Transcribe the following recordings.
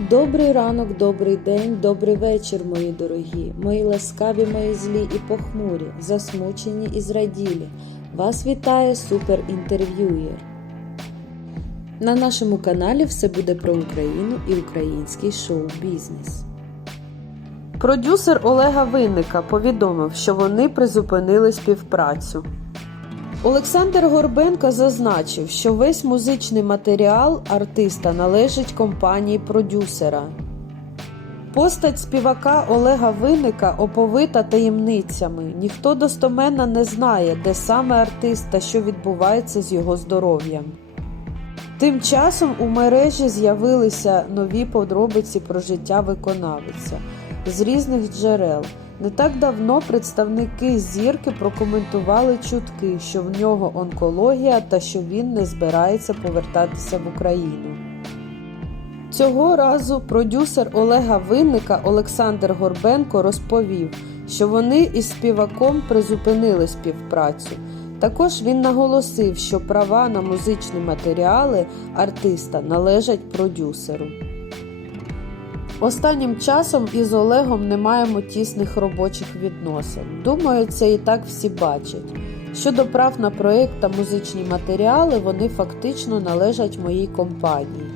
Добрий ранок, добрий день, добрий вечір, мої дорогі, мої ласкаві, мої злі і похмурі, засмучені і зраділі. Вас вітає суперінтерв'юєр. На нашому каналі все буде про Україну і український шоу-бізнес. Продюсер Олега Винника повідомив, що вони призупинили співпрацю. Олександр Горбенко зазначив, що весь музичний матеріал артиста належить компанії продюсера. Постать співака Олега Винника оповита таємницями. Ніхто достоменно не знає, де саме артист та що відбувається з його здоров'ям. Тим часом у мережі з'явилися нові подробиці про життя виконавиця з різних джерел. Не так давно представники зірки прокоментували чутки, що в нього онкологія та що він не збирається повертатися в Україну. Цього разу продюсер Олега Винника Олександр Горбенко розповів, що вони із співаком призупинили співпрацю. Також він наголосив, що права на музичні матеріали артиста належать продюсеру. Останнім часом із Олегом не маємо тісних робочих відносин. Думаю, це і так всі бачать. Щодо прав на проєкт та музичні матеріали, вони фактично належать моїй компанії.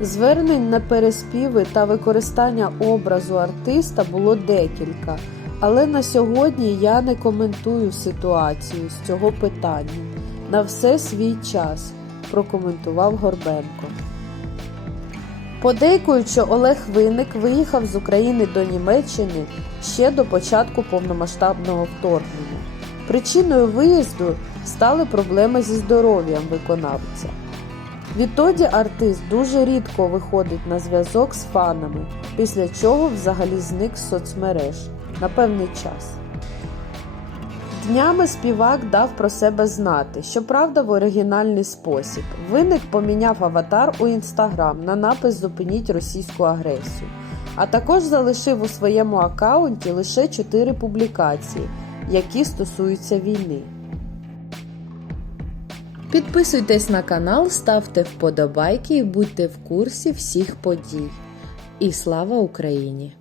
Звернень на переспіви та використання образу артиста було декілька, але на сьогодні я не коментую ситуацію з цього питання. На все свій час, прокоментував Горбенко. Подейкують, що Олег Винник виїхав з України до Німеччини ще до початку повномасштабного вторгнення. Причиною виїзду стали проблеми зі здоров'ям виконавця. Відтоді артист дуже рідко виходить на зв'язок з фанами, після чого взагалі зник з соцмереж на певний час. Днями співак дав про себе знати, щоправда, в оригінальний спосіб. Виник поміняв аватар у інстаграм на напис Зупиніть російську агресію, а також залишив у своєму аккаунті лише 4 публікації, які стосуються війни. Підписуйтесь на канал, ставте вподобайки і будьте в курсі всіх подій. І слава Україні!